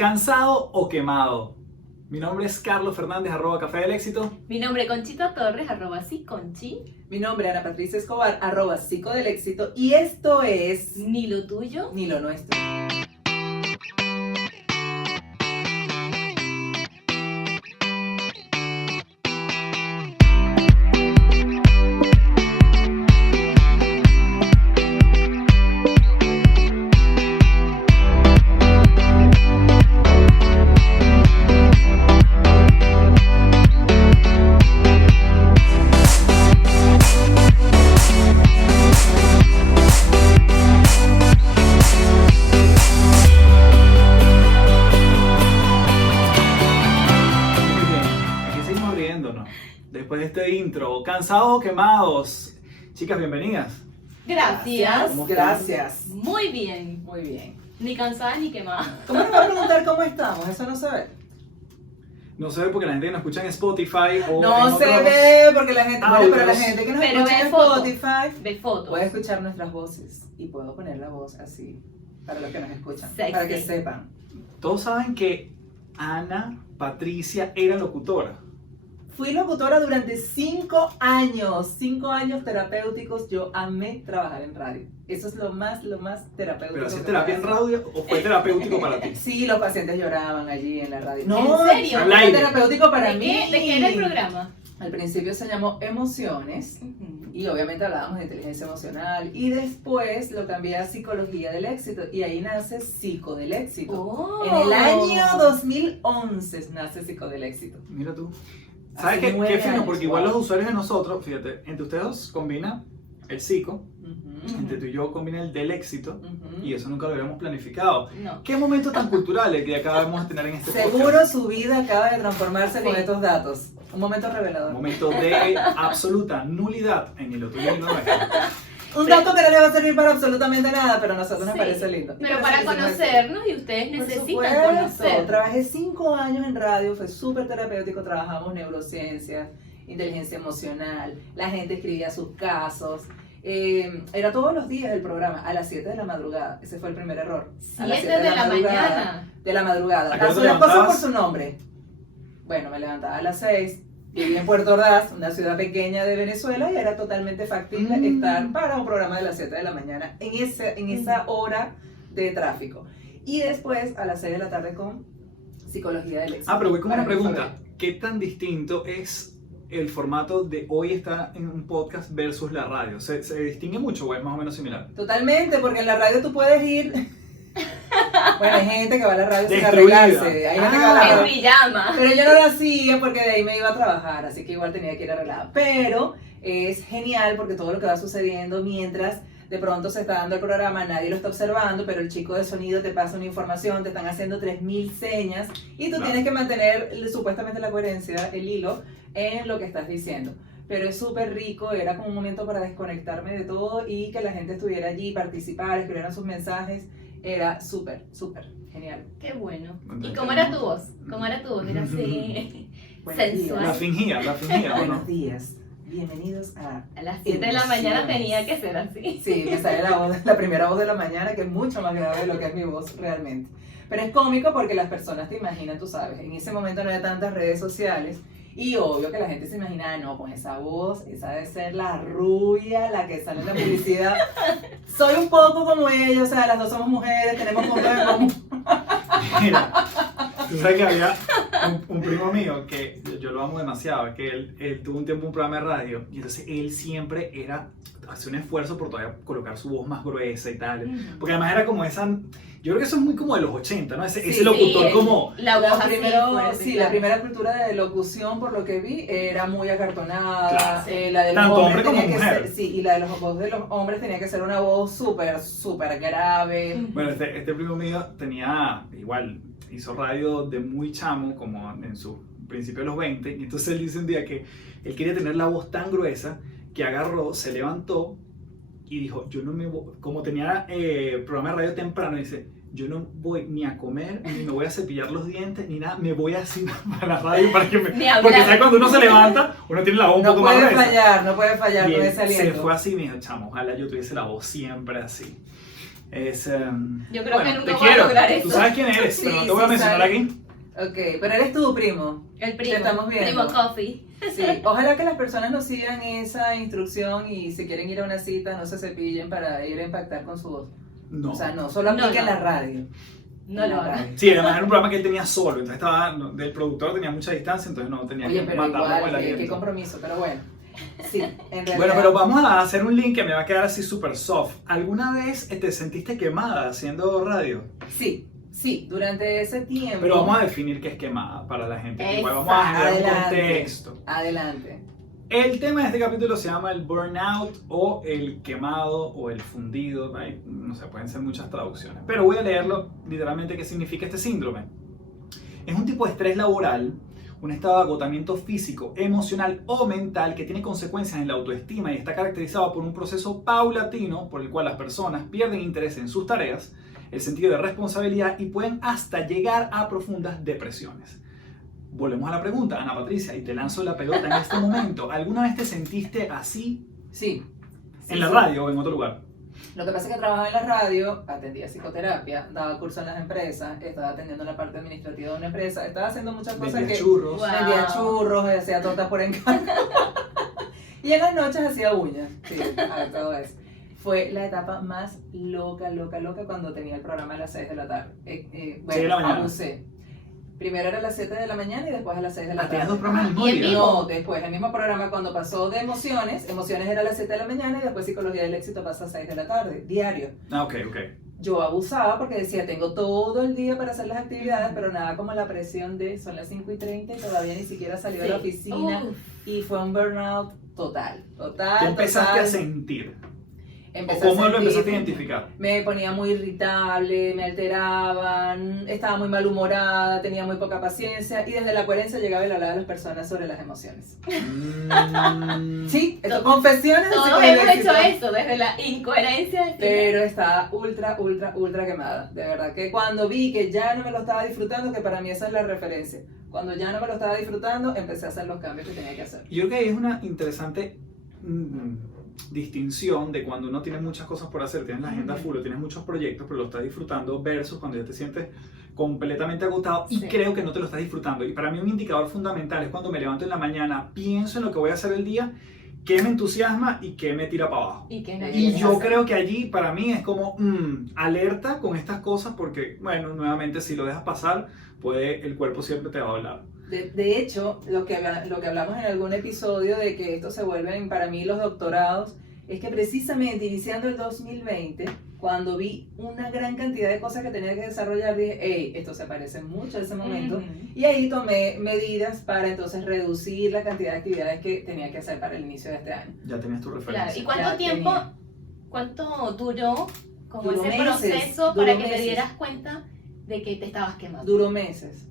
¿Cansado o quemado? Mi nombre es Carlos Fernández, @Café del Éxito. Mi nombre es Conchita Torres, @siconchi. Mi nombre es Ana Patricia Escobar, @Psico del Éxito. Y esto es Ni lo tuyo. Ni lo nuestro. Después de este intro, ¿cansados o quemados? Chicas, bienvenidas. Gracias. ¿Cómo Gracias. Muy bien. Muy bien. Ni cansada ni quemada. ¿Cómo nos va a preguntar cómo estamos? Eso no se ve. No se ve porque la gente que nos escucha en Spotify o No en se otros ve porque la gente, audios. pero la gente que nos Pero escucha ve en fotos. Spotify De fotos. puede escuchar nuestras voces y puedo poner la voz así para los que nos escuchan, Sexy. para que sepan. Todos saben que Ana Patricia era locutora. Fui locutora durante 5 años, 5 años terapéuticos. Yo amé trabajar en radio. Eso es lo más terapéutico. ¿Pero hacías que terapia en puedo hacer. radio o fue terapéutico para ti? Sí, los pacientes lloraban allí en la radio. ¿En serio? Al Fue aire. terapéutico para ¿De mí. qué era el programa? Al principio se llamó Emociones y obviamente hablábamos de inteligencia emocional y después lo cambié a Psicología del Éxito y ahí nace Psico del Éxito. Oh. En el año 2011 nace Psico del Éxito. Mira tú. ¿Sabes Hace qué? 9 Qué fino, años, porque igual wow. los usuarios de nosotros, fíjate, entre ustedes dos combina el psico, entre tú y yo combina el del éxito, y eso nunca lo habíamos planificado. No. ¿Qué momentos tan culturales que acabamos de tener en este Seguro podcast? su vida acaba de transformarse con Sí. estos datos. Un momento revelador. Un momento de absoluta nulidad en el tuyo y no nuestro. Un dato que no le va a servir para absolutamente nada, pero a nosotros nos Sí. parece lindo. Pero para conocernos y ustedes Por necesitan supuesto. conocer. Trabajé 5 años en radio, fue súper terapéutico, trabajamos neurociencias, inteligencia emocional, la gente escribía sus casos. Era todos los días el programa, a las 7 de la madrugada. Ese fue el primer error. A las 7 de la mañana. De la madrugada. ¿A qué hora te Haz las cosas por levantabas? su nombre. Bueno, me levantaba a las 6. Viví en Puerto Ordaz, una ciudad pequeña de Venezuela, y era totalmente factible estar para un programa de las 7 de la mañana en esa hora de tráfico. Y después a las 6 de la tarde con Psicología del Éxito. Ah, pero voy con Para una que pregunta. saben. ¿Qué tan distinto es el formato de hoy estar en un podcast versus la radio? ¿Se distingue mucho o es más o menos similar? Totalmente, porque en la radio tú puedes ir. Bueno, hay gente que va a la radio sin Destruida. arreglarse. Hay gente que va a la En radio. pijama. Pero yo no lo hacía porque de ahí me iba a trabajar, así que igual tenía que ir arreglada. Pero es genial porque todo lo que va sucediendo mientras de pronto se está dando el programa, nadie lo está observando, pero el chico de sonido te pasa una información, te están haciendo 3000 señas y tú Claro. tienes que mantener supuestamente la coherencia, el hilo en lo que estás diciendo. Pero es súper rico, era como un momento para desconectarme de todo y que la gente estuviera allí, participar, escribieran sus mensajes. Era súper genial. Qué bueno. Bueno, ¿Y cómo era tu voz? ¿Cómo era tu voz? Era así Buenos sensual. La fingía, ¿o no? Buenos días, bienvenidos a... A las 7 de la mañana Emociones. tenía que ser así. Sí, me sale la primera voz de la mañana, que es mucho más grave de lo que es mi voz realmente. Pero es cómico porque las personas te imaginan, tú sabes, en ese momento no había tantas redes sociales y obvio que la gente se imagina, no, con esa voz, esa debe ser la rubia, la que sale en la publicidad. Soy un poco como ella, o sea, las dos somos mujeres, tenemos puntos en común. Mira, tú sabes que había un primo mío que yo lo amo demasiado, que él tuvo un tiempo un programa de radio y entonces él siempre hacía un esfuerzo por todavía colocar su voz más gruesa y tal, porque además era como esa, yo creo que eso es muy como de los 80, ¿no? Ese Sí, locutor sí, como... La voz así fuerte, Sí, claro. la primera cultura de locución, por lo que vi, era muy acartonada. Claro. La de los Tanto hombres hombre como tenía que mujer. ser, sí, y la de los voz de los hombres tenía que ser una voz súper grave. Bueno, este primo mío tenía, igual, hizo radio de muy chamo, como en su principio de los 20, y entonces él dice un día que él quería tener la voz tan gruesa que agarró, se levantó y dijo, yo no me voy, como tenía programa de radio temprano, dice, yo no voy ni a comer, ni me voy a cepillar los dientes, ni nada, me voy así a la radio para que me... Ni hablar. Porque ¿sabes? Cuando uno se levanta, uno tiene la voz un No poco más puede gruesa. fallar, no puede fallar Y con él ese aliento. se fue así y me dijo, chamo, ojalá yo tuviese la voz siempre así. Yo creo que nunca te voy a quiero. lograr Tú eso. sabes quién eres, Sí, pero no te voy a sí, mencionar sabes. aquí. Ok, pero eres tú, primo. El primo. Te estamos viendo. Primo Coffee. Sí, ojalá que las personas nos sigan esa instrucción y si quieren ir a una cita no se cepillen para ir a impactar con su voz. No. O sea, no, solo No, apliquen no. la radio. No lo La hagas. radio. Sí, además era un programa que él tenía solo, entonces estaba, del productor tenía mucha distancia, entonces no tenía Oye, que pero matarlo con el igual, qué aliento. compromiso, pero bueno. Sí, en realidad. Bueno, pero vamos a hacer un link que me va a quedar así súper soft. ¿Alguna vez te sentiste quemada haciendo radio? Sí, durante ese tiempo. Pero vamos a definir qué es quemada para la gente. Exacto. Igual vamos a generar un Adelante. contexto. Adelante. El tema de este capítulo se llama el burnout o el quemado o el fundido. No sé, pueden ser muchas traducciones. Pero voy a leerlo literalmente qué significa este síndrome. Es un tipo de estrés laboral, un estado de agotamiento físico, emocional o mental que tiene consecuencias en la autoestima y está caracterizado por un proceso paulatino por el cual las personas pierden interés en sus tareas, el sentido de responsabilidad y pueden hasta llegar a profundas depresiones. Volvemos a la pregunta, Ana Patricia, y te lanzo la pelota en este momento. ¿Alguna vez te sentiste así Sí. en la sí. radio o en otro lugar? Lo que pasa es que trabajaba en la radio, atendía psicoterapia, daba cursos en las empresas, estaba atendiendo la parte administrativa de una empresa, estaba haciendo muchas cosas Vendía que... churros. Wow. Vendía churros, hacía tortas por encargo. Y en las noches hacía uñas. Sí, a ver, todo eso. Fue la etapa más loca cuando tenía el programa a las 6 de la tarde. 6 Bueno, de la mañana. abusé. Primero era a las 7 de la mañana y después a las 6 de la ¿Tenías tarde. dos programas el mismo Y en día? vivo. No, después el mismo programa cuando pasó de emociones era a las 7 de la mañana y después psicología del éxito pasa a 6 de la tarde, diario. Ah, ok. Yo abusaba porque decía, tengo todo el día para hacer las actividades, pero nada como la presión de son las 5:30 y todavía ni siquiera salió de la oficina y fue un burnout total. ¿Qué empezaste a sentir? Empecé ¿O cómo lo sentir- empezaste a identificar? Me ponía muy irritable, me alteraban, estaba muy malhumorada, tenía muy poca paciencia y desde la coherencia llegaba el hablar a las personas sobre las emociones. Sí, esto, confesiones de Todos psicología hemos del hecho éxito. esto, desde la incoherencia de Pero estaba ultra quemada. De verdad que cuando vi que ya no me lo estaba disfrutando, que para mí esa es la referencia. Cuando ya no me lo estaba disfrutando, empecé a hacer los cambios que tenía que hacer. Yo creo que ahí es una interesante distinción de cuando uno tiene muchas cosas por hacer, tienes la agenda full, tienes muchos proyectos, pero lo estás disfrutando versus cuando ya te sientes completamente agotado y Sí. creo que no te lo estás disfrutando. Y para mí un indicador fundamental es cuando me levanto en la mañana, pienso en lo que voy a hacer el día, qué me entusiasma y qué me tira para abajo. Y que no Y Y quieres yo hacer. creo que allí para mí es como alerta con estas cosas porque, bueno, nuevamente si lo dejas pasar, el cuerpo siempre te va a hablar. De hecho, lo que hablamos en algún episodio de que esto se vuelven para mí los doctorados, es que precisamente iniciando el 2020, cuando vi una gran cantidad de cosas que tenía que desarrollar, dije, hey, esto se parece mucho a ese momento. Ujú. Y ahí tomé medidas para entonces reducir la cantidad de actividades que tenía que hacer para el inicio de este año. Ya tenías tu Claro, referencia. ¿y cuánto Ya tiempo, tenía. cuánto duró como Duró ese meses, proceso duró para que te meses. dieras cuenta de que te estabas quemando? Duró meses,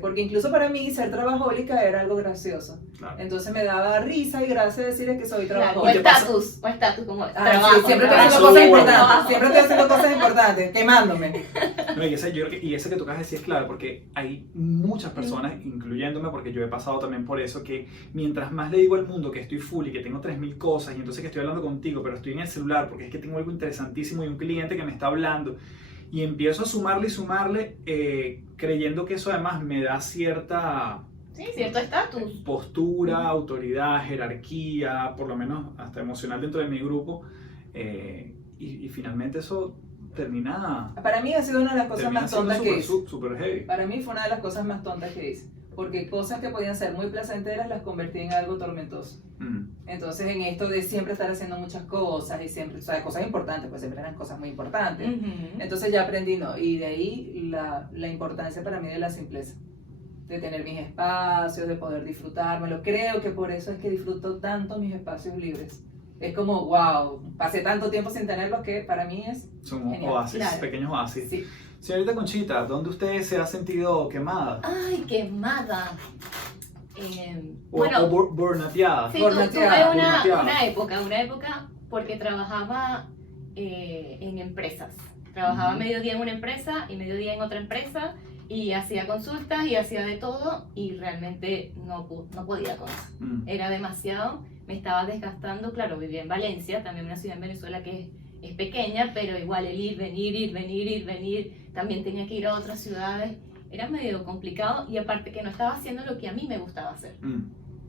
porque incluso para mí ser trabajólica era algo gracioso. Claro. Entonces me daba risa y gracia decir que soy Claro, o trabajólica. estatus, como Ah, trabajo. sí, siempre estoy trabajo. haciendo cosas importantes, Trabajo. siempre estoy haciendo cosas importantes, quemándome. No, y ese, yo creo que, y eso que tú acabas de decir es claro, porque hay muchas personas, incluyéndome, porque yo he pasado también por eso, que mientras más le digo al mundo que estoy full y que tengo 3000 cosas, y entonces que estoy hablando contigo, pero estoy en el celular porque es que tengo algo interesantísimo y un cliente que me está hablando, y empiezo a sumarle, creyendo que eso además me da cierta Sí, cierto estatus. postura, autoridad, jerarquía, por lo menos hasta emocional dentro de mi grupo, y finalmente eso termina Para mí ha sido una de las cosas más siendo tontas que hice. súper heavy. Para mí fue una de las cosas más tontas que hice. Porque cosas que podían ser muy placenteras las convertí en algo tormentoso. Entonces en esto de siempre estar haciendo muchas cosas y siempre, o sea, cosas importantes, pues siempre eran cosas muy importantes. Ujú. Entonces ya aprendí, no, y de ahí la importancia para mí de la simpleza, de tener mis espacios, de poder disfrutármelo. Creo que por eso es que disfruto tanto mis espacios libres. Es como, wow, pasé tanto tiempo sin tenerlos que para mí es Son genial. oasis, Claro. pequeños oasis. Sí. Señorita Conchita, ¿dónde usted se ha sentido quemada? Ay, quemada. O Bueno, burnateada. sí, Burnateada, tuve burnateada. una época porque trabajaba en empresas. Trabajaba Ujú. mediodía en una empresa y mediodía en otra empresa y hacía consultas y hacía de todo y realmente no podía con eso. Mm. Era demasiado, me estaba desgastando. Claro, vivía en Valencia, también una ciudad en Venezuela que es pequeña, pero igual el ir, venir, también tenía que ir a otras ciudades, era medio complicado y aparte que no estaba haciendo lo que a mí me gustaba hacer.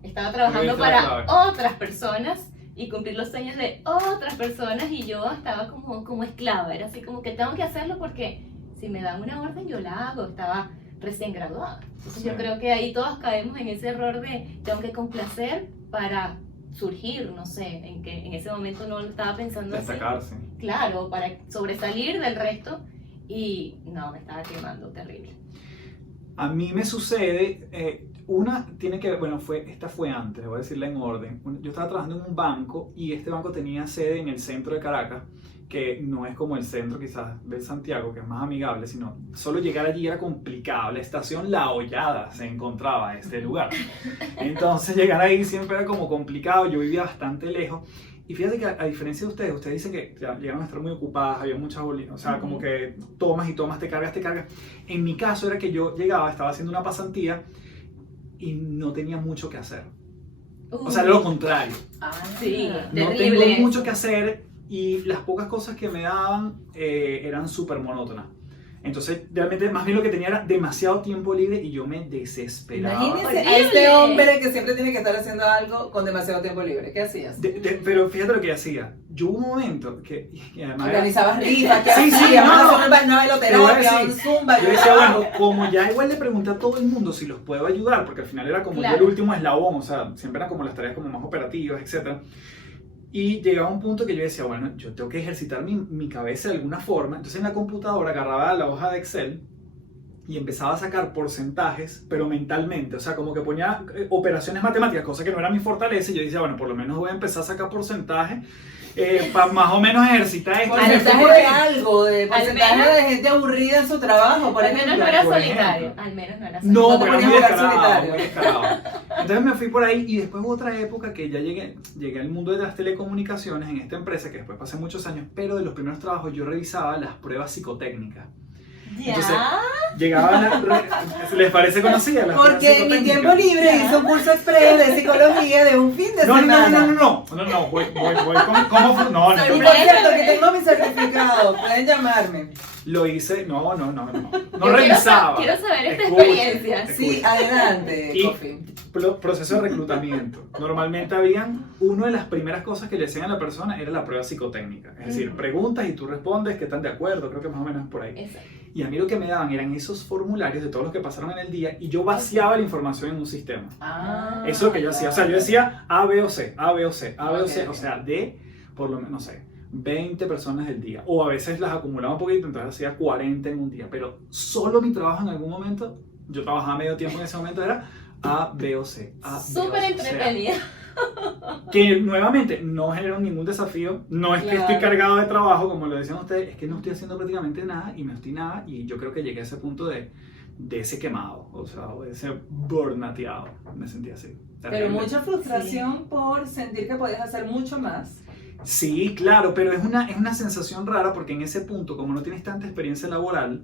Estaba trabajando para otras personas y cumplir los sueños de otras personas y yo estaba como esclava, era así como que tengo que hacerlo porque si me dan una orden yo la hago, estaba recién graduada. Entonces yo creo que ahí todos caemos en ese error de tengo que complacer para surgir, no sé, en ese momento no lo estaba pensando destacarse. así. Claro, para sobresalir del resto y no, me estaba quemando terrible. A mí me sucede, una tiene que ver, bueno, esta fue antes, voy a decirla en orden. Yo estaba trabajando en un banco y este banco tenía sede en el centro de Caracas, que no es como el centro quizás de Santiago, que es más amigable, sino solo llegar allí era complicado. La estación La Hollada se encontraba en este lugar. Entonces llegar ahí siempre era como complicado, yo vivía bastante lejos. Y fíjate que a diferencia de ustedes dicen que llegaron a estar muy ocupadas, había muchas bolitas, o sea, como que tomas y tomas, te cargas. En mi caso era que yo llegaba, estaba haciendo una pasantía y no tenía mucho que hacer. O sea, era lo contrario. Sí, no terrible. tengo mucho que hacer y las pocas cosas que me daban eran súper monótonas. Entonces, realmente, más bien lo que tenía era demasiado tiempo libre y yo me desesperaba. Imagínense a este hombre que siempre tiene que estar haciendo algo con demasiado tiempo libre. ¿Qué hacías? Pero fíjate lo que hacía. Yo hubo un momento que además organizabas rifas, ¿qué sí, hacías? no, Una veloterapia, un zumba. Yo decía, bueno, como ya igual le pregunté a todo el mundo si los puedo ayudar, porque al final era como yo el último eslabón, o sea, siempre eran como las tareas como más operativas, etc. Y llegaba un punto que yo decía, bueno, yo tengo que ejercitar mi cabeza de alguna forma. Entonces en la computadora agarraba la hoja de Excel y empezaba a sacar porcentajes, pero mentalmente. O sea, como que ponía operaciones matemáticas, cosa que no era mi fortaleza. Y yo decía, bueno, por lo menos voy a empezar a sacar porcentajes para más o menos ejercitar esto. Porcentaje de algo, de porcentaje de gente aburrida en su trabajo, por al ejemplo. menos no era por solitario. ejemplo. Al menos no era solitario. No, te pero ponías muy a jugar descarado, solitario. muy descarado. Entonces me fui por ahí y después hubo otra época que ya llegué al mundo de las telecomunicaciones en esta empresa, que después pasé muchos años, pero de los primeros trabajos yo revisaba las pruebas psicotécnicas. ¿Ya? Entonces, llegaban ¿les parece conocida? Porque en mi tiempo libre hice un curso express de psicología de un fin de semana. No, voy ¿cómo fue? No. Y por cierto, que tengo mi certificado, pueden llamarme. Lo hice, no Yo revisaba. Quiero saber esta Escucha, experiencia. Sí, adelante, Y Coffee. proceso de reclutamiento. Normalmente una de las primeras cosas que le hacían a la persona era la prueba psicotécnica. Es decir, preguntas y tú respondes que están de acuerdo, creo que más o menos por ahí. Exacto. Y a mí lo que me daban eran esos formularios de todos los que pasaron en el día y yo vaciaba la información en un sistema. Eso es lo que yo hacía. O sea, yo decía A, B o C, A, B o C, A, B o C. O sea, de por lo menos, no sé, 20 personas del día. O a veces las acumulaba un poquito, entonces hacía 40 en un día. Pero solo mi trabajo en algún momento, yo trabajaba medio tiempo en ese momento, era A, B o C. Súper entretenida. Que nuevamente no generó ningún desafío, no es que estoy cargado de trabajo, como lo decían ustedes, es que no estoy haciendo prácticamente nada y no estoy nada, y yo creo que llegué a ese punto de ese quemado, o sea, de ese burnateado, me sentí así. Pero mucha frustración por sentir que podías hacer mucho más. Sí, claro, pero es una sensación rara porque en ese punto, como no tienes tanta experiencia laboral,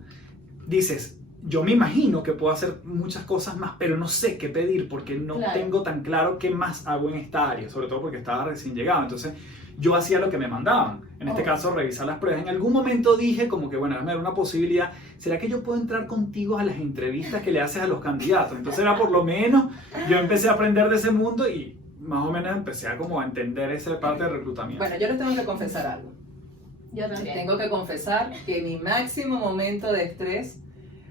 dices, yo me imagino que puedo hacer muchas cosas más, pero no sé qué pedir porque no tengo tan claro qué más hago en esta área, sobre todo porque estaba recién llegado. Entonces yo hacía lo que me mandaban, en este caso revisar las pruebas. En algún momento dije como que bueno, déjame ver una posibilidad, ¿será que yo puedo entrar contigo a las entrevistas que le haces a los candidatos? Entonces era por lo menos, yo empecé a aprender de ese mundo y más o menos empecé a como a entender esa parte de reclutamiento. Bueno, yo les tengo que confesar algo. Yo también. Tengo que confesar que mi máximo momento de estrés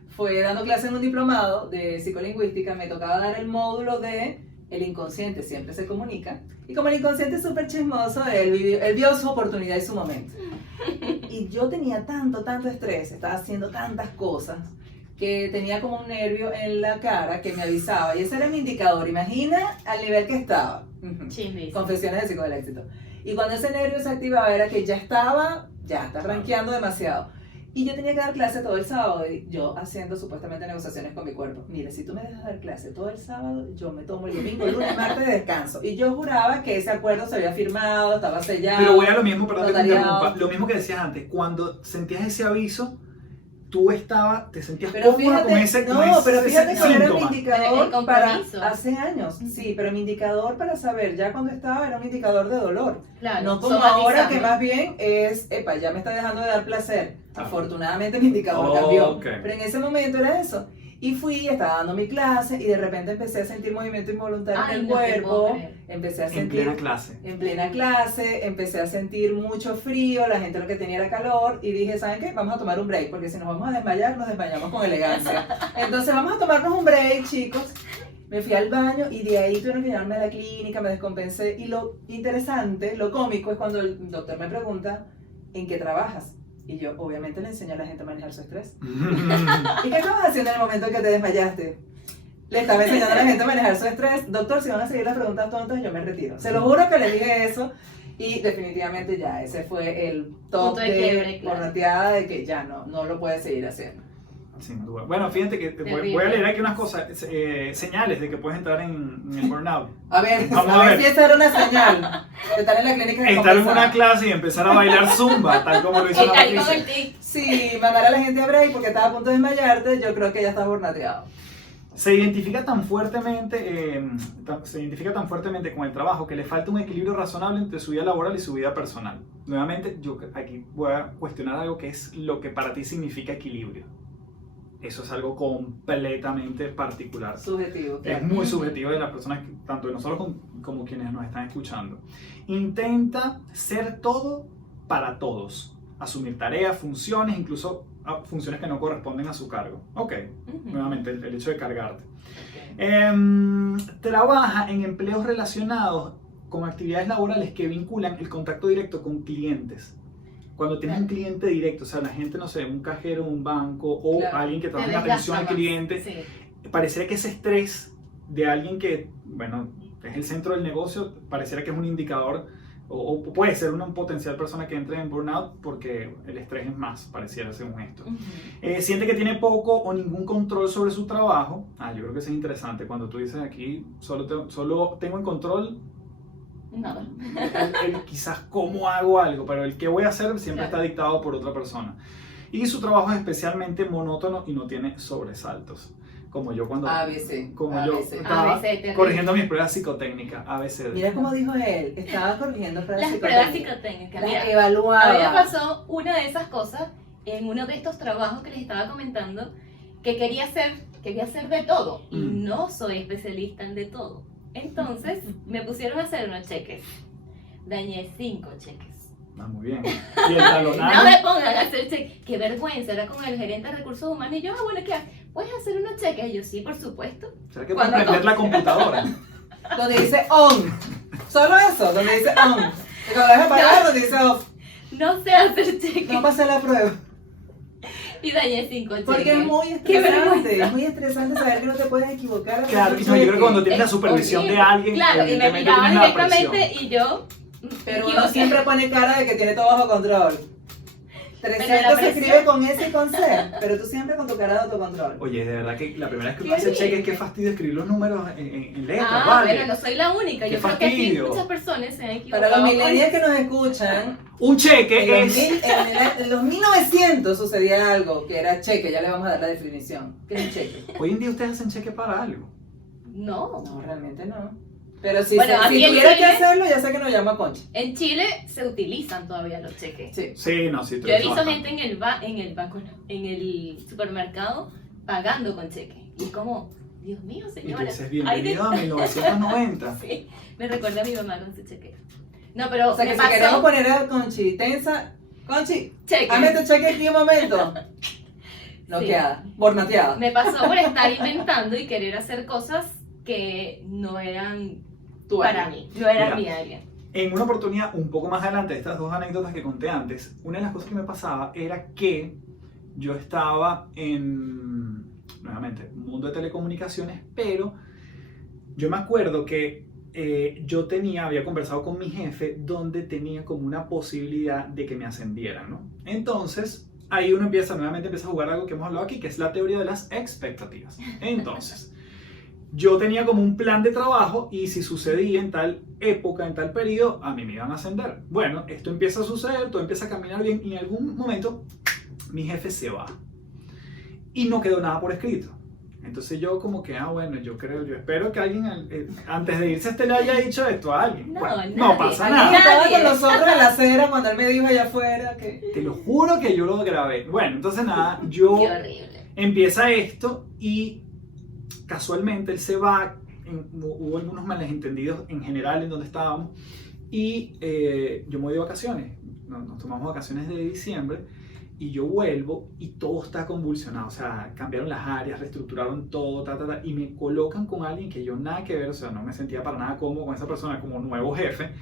fue dando clase en un diplomado de psicolingüística. Me tocaba dar el módulo de el inconsciente siempre se comunica. Y como el inconsciente es súper chismoso, él vio su oportunidad y su momento. Y yo tenía tanto estrés, estaba haciendo tantas cosas, que tenía como un nervio en la cara que me avisaba. Y ese era mi indicador. Imagina al nivel que estaba. Confesiones de Psico del Éxito. Y cuando ese nervio se activaba era que ya está rankeando demasiado. Y yo tenía que dar clase todo el sábado, y yo haciendo supuestamente negociaciones con mi cuerpo. Mira, si tú me dejas dar clase todo el sábado, yo me tomo el domingo, lunes, martes de descanso. Y yo juraba que ese acuerdo se había firmado, estaba sellado. Pero voy a lo mismo, perdón que te interrumpa, lo mismo que decías antes, cuando sentías ese aviso, tú te sentías pero cómoda fíjate, con ese pero fíjate ese que era mi síntoma. indicador para hace años, sí, pero mi indicador para saber ya cuando estaba era un indicador de dolor. Claro, no como ahora que más bien es, epa, ya me está dejando de dar placer. Afortunadamente mi indicador cambió, Okay. pero en ese momento era eso. Y fui, estaba dando mi clase y de repente empecé a sentir movimiento involuntario en el cuerpo, empecé a sentir en plena clase, empecé a sentir mucho frío, la gente lo que tenía era calor y dije, ¿saben qué? Vamos a tomar un break porque si nos vamos a desmayar, nos desmayamos con elegancia. Entonces vamos a tomarnos un break, chicos. Me fui al baño y de ahí tuvieron que llevarme a la clínica, me descompensé y lo interesante, lo cómico es cuando el doctor me pregunta, ¿en qué trabajas? Y yo, obviamente, le enseño a la gente a manejar su estrés. ¿Y qué estabas haciendo en el momento en que te desmayaste? Le estaba enseñando a la gente a manejar su estrés. Doctor, si van a seguir las preguntas tontas, yo me retiro. Se lo juro que le dije eso. Y definitivamente ya, ese fue el top de pornateada de que ya no lo puedes seguir haciendo. Sin duda. Bueno, fíjate que voy a leer aquí unas cosas, señales de que puedes entrar en el burnout. A ver, a ver si esa era una señal. Estar en la clínica. Estar en una clase y empezar a bailar zumba, tal como lo hizo la Patricia. Sí, mandar a la gente a break porque estaba a punto de desmayarte, yo creo que ya estás burnateado. Se identifica tan fuertemente con el trabajo que le falta un equilibrio razonable entre su vida laboral y su vida personal. Nuevamente, yo aquí voy a cuestionar algo que es lo que para ti significa equilibrio. Eso es algo completamente particular. Subjetivo. Claro. Es muy subjetivo de las personas, tanto de nosotros como quienes nos están escuchando. Intenta ser todo para todos. Asumir tareas, funciones, incluso funciones que no corresponden a su cargo. Ok, nuevamente el hecho de cargarte. Trabaja en empleos relacionados con actividades laborales que vinculan el contacto directo con clientes. Cuando tienes un cliente directo, o sea, la gente, no sé, un cajero, un banco o alguien que trabaja en atención al cliente, pareciera que ese estrés de alguien que, bueno, es el centro del negocio, pareciera que es un indicador o puede ser una potencial persona que entre en burnout porque el estrés es más, pareciera según esto. Siente que tiene poco o ningún control sobre su trabajo. Yo creo que eso es interesante. Cuando tú dices aquí, solo tengo en control nada. Quizás cómo hago algo, pero el qué voy a hacer siempre está dictado por otra persona. Y su trabajo es especialmente monótono y no tiene sobresaltos. Como yo cuando yo estaba corrigiendo mis pruebas psicotécnicas, ABC. Mira cómo dijo él, estaba corrigiendo las pruebas psicotécnicas. Las evaluaba. A mí me pasó una de esas cosas en uno de estos trabajos que les estaba comentando, que quería hacer de todo y no soy especialista en de todo. Entonces me pusieron a hacer unos cheques. Dañé 5 cheques. Muy bien. ¿Y el talonario? No me pongan a hacer cheques. Qué vergüenza, era con el gerente de recursos humanos y yo, bueno, ¿qué haces? ¿Puedes hacer unos cheques? Y yo, sí, por supuesto. ¿Será que puedes prender la computadora? Donde dice on. Solo eso, donde dice on. Y cuando vas a pagar, donde dice off. No sé hacer cheques. No pasé la prueba. Y dañé 5 cheques. Porque es muy estresante. Es muy estresante saber que no te puedes equivocar. Claro, yo creo que cuando tienes la supervisión de alguien. Claro, y me miraba directamente y yo. Pero uno siempre pone cara de que tiene todo bajo control. 300 se escribe con S y con C, pero tú siempre con tu cara de autocontrol. Oye, de verdad que la primera vez que uno hace cheques, qué fastidio escribir los números en letras, ¿vale? Bueno, no soy la única. Yo creo que aquí muchas personas se han equivocado. Para los millennials que nos escuchan, un cheque en los 1900 sucedía algo que era cheque, ya le vamos a dar la definición. ¿Qué es un cheque? Hoy en día ustedes hacen cheque para algo. No, realmente no. Pero si tuviera que hacerlo, ya sé que nos llama Concha. En Chile se utilizan todavía los cheques. Sí, no, sí. Yo he visto gente en el supermercado pagando con cheque. Y como, Dios mío, señora. Y dices, bienvenido a 1990. Sí, me recuerda a mi mamá con su cheque. No, pero o sea, que si queremos poner a Conchi tensa, Conchi, hazme tu cheque aquí un momento. Noqueada, bornateada. Me pasó por estar inventando y querer hacer cosas que no eran para mí, no era mi área. En una oportunidad, un poco más adelante de estas dos anécdotas que conté antes, una de las cosas que me pasaba era que yo estaba en, nuevamente, un mundo de telecomunicaciones, pero yo me acuerdo que yo había conversado con mi jefe donde tenía como una posibilidad de que me ascendieran, ¿no? Entonces, ahí uno empieza a jugar algo que hemos hablado aquí, que es la teoría de las expectativas. Entonces, yo tenía como un plan de trabajo y si sucedía en tal época, en tal periodo, a mí me iban a ascender. Bueno, esto empieza a suceder, todo empieza a caminar bien y en algún momento mi jefe se va. y no quedó nada por escrito. Entonces yo como que, bueno, yo espero que alguien antes de irse le haya dicho esto a alguien. No, bueno, nadie, no pasa nada. Estaba con nosotros en la acera cuando él me dijo allá afuera que... Te lo juro que yo lo grabé. Bueno, entonces nada, Qué horrible. empieza esto y casualmente él se va, hubo algunos malentendidos en general en donde estábamos y yo me voy de vacaciones, nos tomamos vacaciones de diciembre y yo vuelvo y todo está convulsionado, o sea, cambiaron las áreas, reestructuraron todo, y me colocan con alguien que yo nada que ver, o sea, no me sentía para nada cómodo con esa persona como nuevo jefe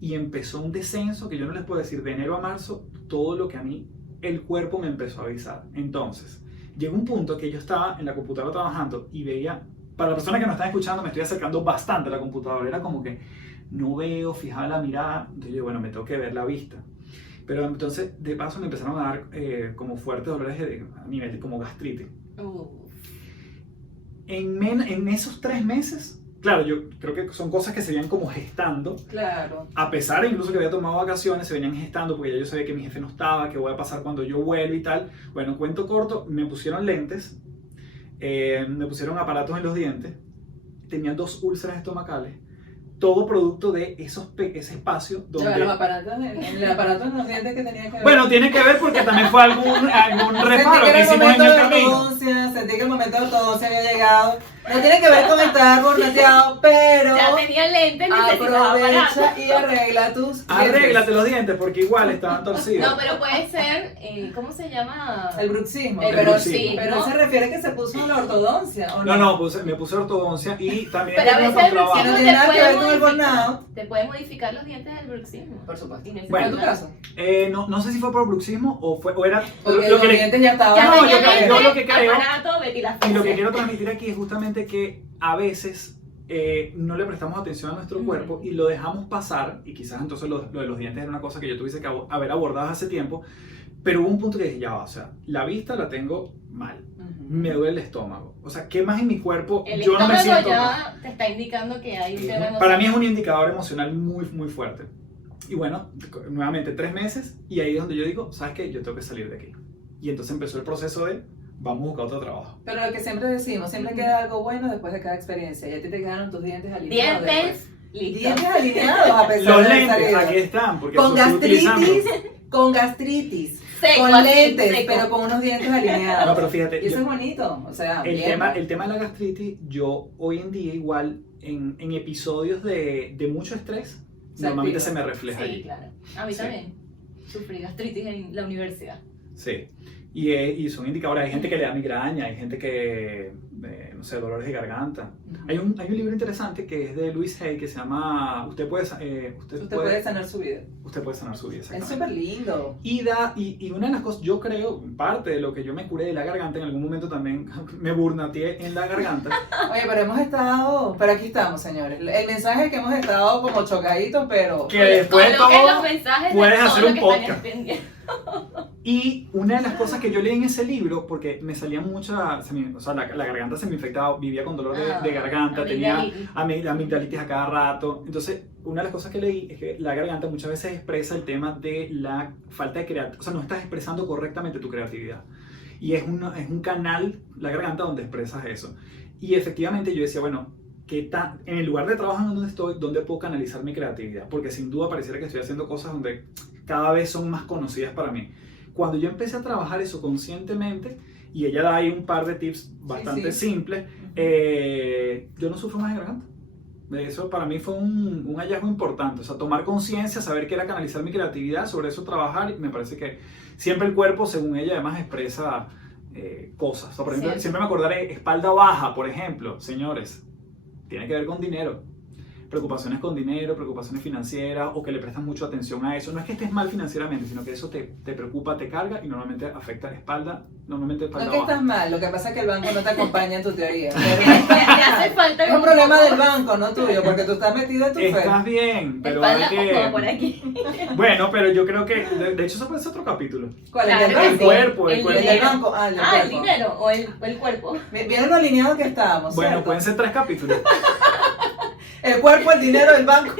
y empezó un descenso que yo no les puedo decir, de enero a marzo, todo lo que a mí el cuerpo me empezó a avisar. Entonces, llegó un punto que yo estaba en la computadora trabajando y veía, para las personas que no están escuchando, me estoy acercando bastante a la computadora, era como que no veo, fijaba la mirada, entonces yo, bueno, me tengo que ver la vista. Pero entonces, de paso, me empezaron a dar como fuertes dolores a nivel como gastritis. En esos 3 meses, claro, yo creo que son cosas que se venían como gestando. Claro. A pesar incluso que había tomado vacaciones, se venían gestando porque ya yo sabía que mi jefe no estaba, qué voy a pasar cuando yo vuelva y tal. Bueno, cuento corto, me pusieron lentes, me pusieron aparatos en los dientes, tenía 2 úlceras estomacales, todo producto de ese espacio donde... Los aparatos, el aparato en los dientes que tenía que ver. Bueno, tiene que ver porque también fue algún reparo que hicimos en el camino. Sentí que el momento de ortodoncia había llegado. No tiene que ver con estar borrateado, pero... Ya tenía lentes, necesitaba aparato. Aprovecha y arregla tus dientes. Arréglate los dientes porque igual estaban torcidos. No, pero puede ser, ¿cómo se llama? El bruxismo. El pero bruxismo. sí, pero se refiere que se puso la ortodoncia, ¿o no? No, me puse ortodoncia y también... Pero a veces el No bruxismo tiene nada que ver con el burnout. te puede modificar los dientes del bruxismo. Por supuesto. Bueno, ¿En tu caso? No sé si fue por bruxismo o era... Porque los dientes ya estaban... Ya No, tenía yo lentes, lo que creo- aparato, Y lo que quiero transmitir aquí es justamente que a veces no le prestamos atención a nuestro cuerpo y lo dejamos pasar, y quizás entonces lo de los dientes era una cosa que yo tuviese que haber abordado hace tiempo, pero hubo un punto que dije, ya va, o sea, la vista la tengo mal, me duele el estómago, o sea, ¿qué más en mi cuerpo? El Yo no me estómago siento... ya te está indicando que hay un tema emocional. Para mí es un indicador emocional muy, muy fuerte. Y bueno, nuevamente 3 meses y ahí es donde yo digo, ¿sabes qué? Yo tengo que salir de aquí. Y entonces empezó el proceso de, vamos a buscar otro trabajo. Pero lo que siempre decimos, siempre queda algo bueno después de cada experiencia. Y a ti te quedaron tus dientes alineados. Dientes, listo. Dientes alineados a pesar Los de lentes, salir. aquí están, porque Con los estoy utilizando. gastritis, Seco, con así, lentes, seco. pero con unos dientes alineados. No, pero fíjate, Y eso yo- es bonito, o sea, el bien. tema de la gastritis, yo hoy en día igual en episodios de mucho estrés, normalmente se me refleja Sí, allí. claro. A mí Sí. también. Sufrí gastritis en la universidad. Sí. Y son indicadores, hay gente que le da migraña, hay gente que, no sé, dolores de garganta. Hay un libro interesante que es de Louise Hay que se llama Usted puede sanar su vida. Usted puede sanar su vida. Es Exactamente. súper lindo. Y una de las cosas, yo creo, parte de lo que yo me curé de la garganta, en algún momento también me burnateé en la garganta. Oye, pero aquí estamos, señores. El mensaje es que hemos estado como chocaditos, pero... Que después de Coloquen todo, los mensajes de puedes todo hacer lo un que están podcast. entendiendo. Y una de las cosas que yo leí en ese libro, porque me salía o sea, la garganta se me infectaba, vivía con dolor de garganta, tenía amigdalitis a cada rato. Entonces, una de las cosas que leí es que la garganta muchas veces expresa el tema de la falta de creatividad. O sea, no estás expresando correctamente tu creatividad. Y es un canal, la garganta, donde expresas eso. Y efectivamente yo decía, bueno, en el lugar de trabajo en donde estoy, ¿dónde puedo canalizar mi creatividad? Porque sin duda pareciera que estoy haciendo cosas donde cada vez son más conocidas para mí. Cuando yo empecé a trabajar eso conscientemente, y ella da ahí un par de tips bastante simples, yo no sufro más de garganta. Eso para mí fue un hallazgo importante, o sea, tomar conciencia, saber qué era canalizar mi creatividad, sobre eso trabajar, y me parece que siempre el cuerpo, según ella, además expresa cosas. O sea, por ejemplo, siempre me acordaré, espalda baja, por ejemplo, señores, tiene que ver con dinero. Preocupaciones con dinero, preocupaciones financieras, o que le prestas mucha atención a eso. No es que estés mal financieramente, sino que eso te preocupa, te carga y normalmente afecta la espalda, normalmente espalda No es que baja. estás mal, lo que pasa es que el banco no te acompaña en tu teoría. Te hace falta Es un problema del banco, no tuyo, porque tú estás metido en tu fe. Estás bien, pero espalda hay como por que... aquí. Bueno, pero yo creo que, de hecho eso puede ser otro capítulo. ¿Cuál? Claro ¿El del que banco? sí. cuerpo, el El cuerpo. El del dinero. banco, el del El cuerpo. dinero o el cuerpo. Vieron lo alineado que estábamos, Bueno, ¿cierto? pueden ser 3 capítulos. El cuerpo, el dinero, el banco.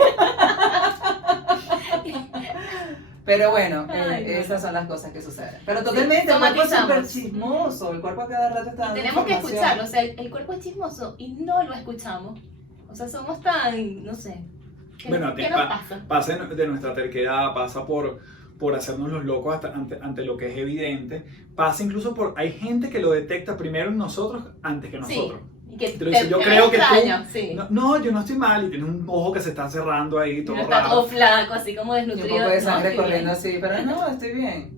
Pero bueno, Ay, no. esas son las cosas que suceden. Pero totalmente, el cuerpo es súper chismoso, el cuerpo a cada rato está dando Tenemos que información. escucharlo, o sea, el cuerpo es chismoso y no lo escuchamos. O sea, somos tan, no sé, ¿qué, Bueno, ¿qué nos pasa? pasa de nuestra terquedad, pasa por hacernos los locos ante lo que es evidente, pasa incluso hay gente que lo detecta primero en nosotros antes que nosotros. Y que Pero dice, yo creo que extraño, tú, sí. no, yo no estoy mal, y tienes un ojo que se está cerrando ahí, todo Uno está raro. todo flaco, así como Y desnutrido. un poco de no, sangre estoy corriendo bien. así, pero no, estoy bien.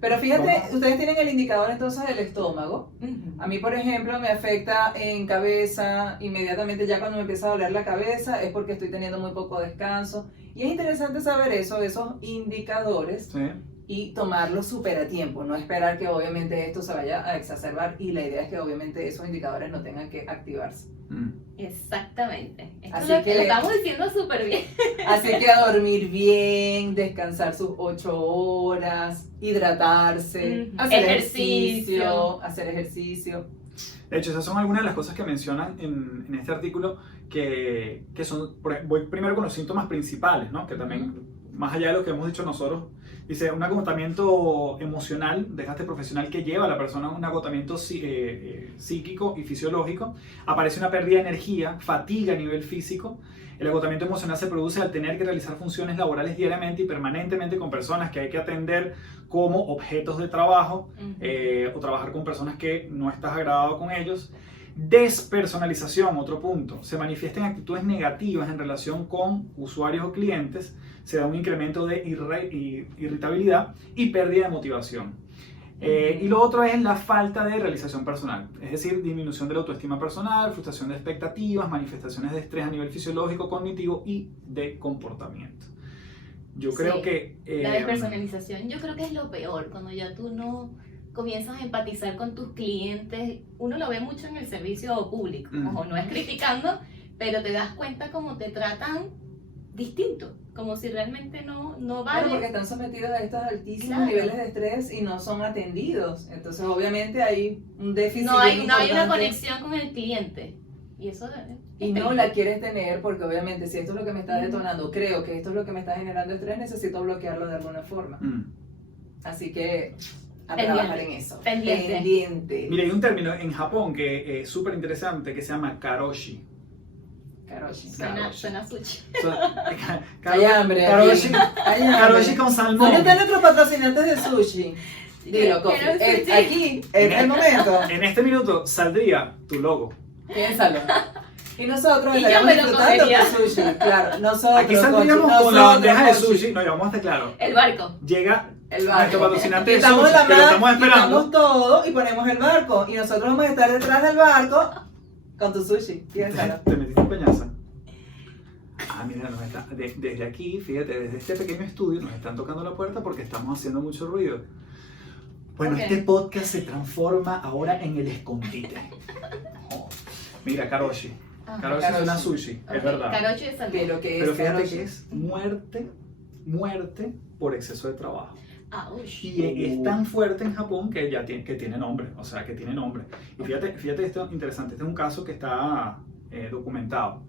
Pero fíjate, ustedes tienen el indicador entonces del estómago. Ujú. A mí, por ejemplo, me afecta en cabeza, inmediatamente ya cuando me empieza a doler la cabeza es porque estoy teniendo muy poco descanso. Y es interesante saber eso, esos indicadores, Sí. y tomarlos súper a tiempo, no esperar que obviamente esto se vaya a exacerbar, y la idea es que obviamente esos indicadores no tengan que activarse. Exactamente. Esto Así lo, que- lo estamos diciendo súper bien. Así que a dormir bien, descansar sus 8 horas, hidratarse, Ujú. hacer Ejercicio. hacer ejercicio. De hecho, esas son algunas de las cosas que mencionan en este artículo que son, voy primero con los síntomas principales, ¿no? Que también, más allá de lo que hemos dicho nosotros, dice un agotamiento emocional, desgaste profesional que lleva a la persona a un agotamiento psíquico y fisiológico, aparece una pérdida de energía, fatiga a nivel físico. El agotamiento emocional se produce al tener que realizar funciones laborales diariamente y permanentemente con personas que hay que atender como objetos de trabajo, o trabajar con personas que no estás agradado con ellos. Despersonalización, otro punto. Se manifiestan actitudes negativas en relación con usuarios o clientes, se da un incremento de irritabilidad y pérdida de motivación. Y lo otro es la falta de realización personal, es decir, disminución de la autoestima personal, frustración de expectativas, manifestaciones de estrés a nivel fisiológico, cognitivo y de comportamiento. Yo creo Sí, que... La despersonalización yo creo que es lo peor, cuando ya tú no comienzas a empatizar con tus clientes. Uno lo ve mucho en el servicio público, ojo, no es criticando, pero te das cuenta cómo te tratan distinto, como si realmente no Claro, vale. porque están sometidos a estos altísimos Claro. niveles de estrés y no son atendidos. Entonces, obviamente, hay un déficit. No hay bien una importante. conexión con el cliente. Y eso Y no la quieres tener porque, obviamente, si esto es lo que me está detonando, creo que esto es lo que me está generando estrés, necesito bloquearlo de alguna forma. Así que a Pendiente. trabajar en eso. Pendiente. Pendiente. Mira, hay un término en Japón que es súper interesante que se llama karoshi. Karoshi. suena sushi. Hay hambre. Karoshi, Hay hambre. karoshi con salmón. ¿Dónde están nuestros patrocinantes de sushi? Dilo, Coffee. Quiero sushi. Aquí es el momento. En este minuto saldría tu logo. Piénsalo. Y nosotros Y yo estaríamos me lo disfrutando comería. tu sushi. Claro, nosotros. Aquí saldríamos con la bandeja de Cochi. sushi. No, ya vamos a estar claro. El barco. Llega El nuestro barco. patrocinante de Quitamos sushi, la que lo estamos mano, esperando. quitamos todo y ponemos el barco. Y nosotros vamos a estar detrás del barco con tu sushi. Piénsalo. Te metiste en peñaza. Ah, mira, desde aquí, fíjate, desde este pequeño estudio nos están tocando la puerta porque estamos haciendo mucho ruido. Bueno, Ok. este podcast se transforma ahora en el escondite. Oh. Mira, karoshi. Ajá. Karoshi es una sushi, Ok, es verdad. Carocho de salmón. Que lo que Pero es fíjate karoshi. que es muerte por exceso de trabajo. Ouch. Y es tan fuerte en Japón que ya tiene nombre, o sea, que tiene nombre. Y fíjate esto interesante, este es un caso que está documentado.